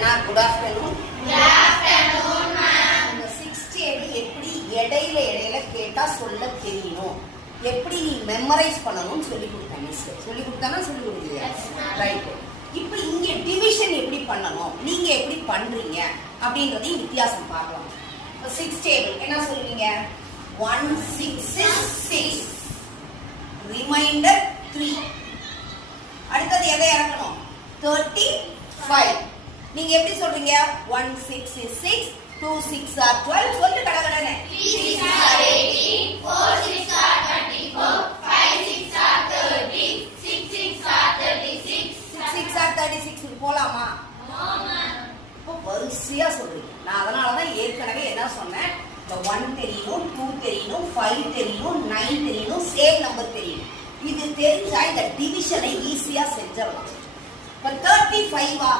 கண்ணா good afternoon இந்த six table எப்படி இடையில இடையில கேட்டா சொல்ல தெரியணும் எப்படி நீ மெமரைஸ் பண்ணணும்னு சொல்லி கொடுத்தேன் மிஸ் சொல்லி கொடுத்தானா சொல்லி கொடுக்கலையா? ரைட் இப்போ இங்க டிவிஷன் எப்படி பண்ணணும்? நீங்க எப்படி பண்றீங்க? அப்படின்றதையும் வித்தியாசம் பார்க்கலாம். இப்போ சிக்ஸ் டேபிள் என்ன சொல்லுவீங்க one six six reminder three அடுத்தது எதை இறக்கணும்? தேர்ட்டி ஃபைவ் நீங்க எப்படி சொல்றீங்க? One six is six two six are twelve சொல்லு கடகடனே போலாமா? இப்போ வரிசையா சொல்றீங்க. நான் அதனால தான் ஏற்கனவே என்ன சொன்னேன்? இந்த ஒன் தெரியணும் டூ தெரியணும் ஃபைவ் தெரியணும் நைன் தெரியணும் சேம் நம்பர் தெரியணும் இது தெரிஞ்சா இந்த டிவிஷனை ஈஸியா செஞ்சிடலாம். இப்போ தேர்ட்டி ஃபைவா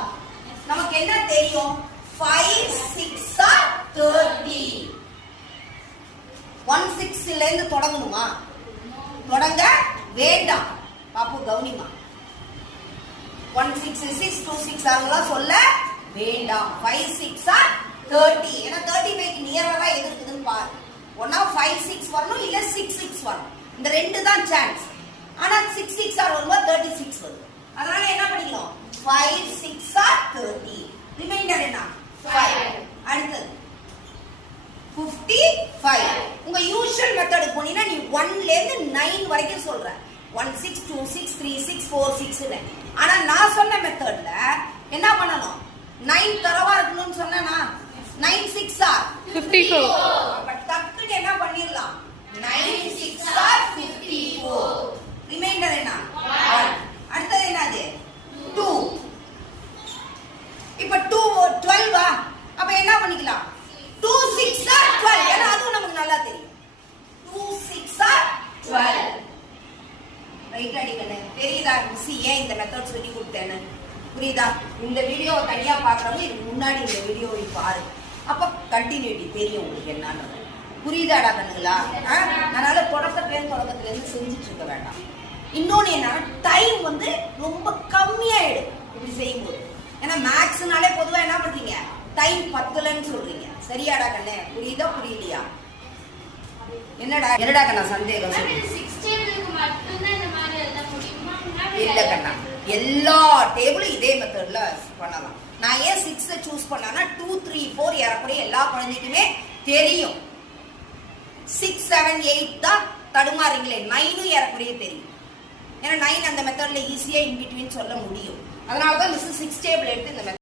நமக்கு என்ன தெரியும்? ஃபைவ் சிக்ஸ் தேர்ட்டி ஒன் சிக்ஸ்ல இருந்து தொடங்கணுமா? தொடங்க வேண்டாம். பாப்பு கவுனிமா one six six two six அதெல்லாம் சொல்ல வேண்டாம். ஃபைவ் சிக்ஸ் ஆர் தேர்ட்டி ஏன்னா தேர்ட்டி ஃபைவ் நியரா எது இருக்குதுன்னு பாரு. ஒன்னா ஃபைவ் சிக்ஸ் வரணும் இல்லை சிக்ஸ் சிக்ஸ் வரணும். இந்த ரெண்டு தான் சான்ஸ் ஆனால் சிக்ஸ் சிக்ஸ் ஆர் வரும்போது தேர்ட்டி சிக்ஸ் வரும் அதனால என்ன பண்ணிக்கணும் five six are thirty reminder என்ன ஃபைவ் அடுத்தது ஃபிஃப்டி ஃபைவ் உங்க யூஷுவல் மெத்தடுக்கு ஒன்லேருந்து நைன் வரைக்கும் சொல்கிறேன் one six two six three six four சிக்ஸ்னு. ஆனால் நான் சொன்ன மெத்தடில் என்ன பண்ணணும்? நைன் தரவாக இருக்கணும்னு சொன்னேன்னா நைன் சிக்ஸ்? ஆர் 54. அப்ப டக்குன்னு என்ன பண்ணிடலாம் nine six are fifty four reminder என்ன One. அடுத்தது என்னது டூ இப்ப டூ டுவெல்வா அப்ப என்ன பண்ணிக்கலாம் டூ சிக்ஸ் ஆர் டுவெல் ஏன்னா அதுவும் நமக்கு நல்லா தெரியும் two six are twelve right அடிக்கண்ணு தெரியுதா மிஸ் ஏன் இந்த மெத்தட் சொல்லி கொடுத்தேன்னு? புரியுதா? இந்த வீடியோவை தனியா பார்க்குறவங்க இதுக்கு முன்னாடி இந்த வீடியோவை பாரு. அப்ப கண்டினியூட்டி தெரியும் உங்களுக்கு என்னன்னு. புரியுதாடா கண்ணுங்களா ஆ? அதனால தொடக்கத்துல இருந்து தொடக்கத்துல இருந்து செஞ்சுட்டு இருக்க வேண்டாம். இன்னொன்னு என்ன டைம் வந்து ரொம்ப கம்மியாயிடும் இப்படி செய்யும்போது. ஏன்னா மேக்ஸ்னாலே பொதுவா என்ன பண்ணுறீங்க டைம் பத்தலன்னு சொல்றீங்க. சரியாடா கண்ணே? புரியுதா புரியலையா? என்னடா என்னடா கண்ணா சந்தேகம் சொல்லு. இல்லை கண்ணா. எல்லா டேபிளும் இதே மெத்தடில் பண்ணலாம். நான் ஏன் சிக்ஸை சூஸ் பண்ணேன்னா டூ த்ரீ ஃபோர் ஏறக்குறைய எல்லா குழந்தைக்குமே தெரியும். சிக்ஸ் செவன் எயிட் தான் தடுமாறீங்களே நைனும் ஏறக்குறைய தெரியும். ஏன்னா நைன் அந்த மெத்தடில் ஈஸியாக இன் சொல்ல முடியும். அதனால தான் மிஸ் சிக்ஸ் டேபிள் எடுத்து இந்த method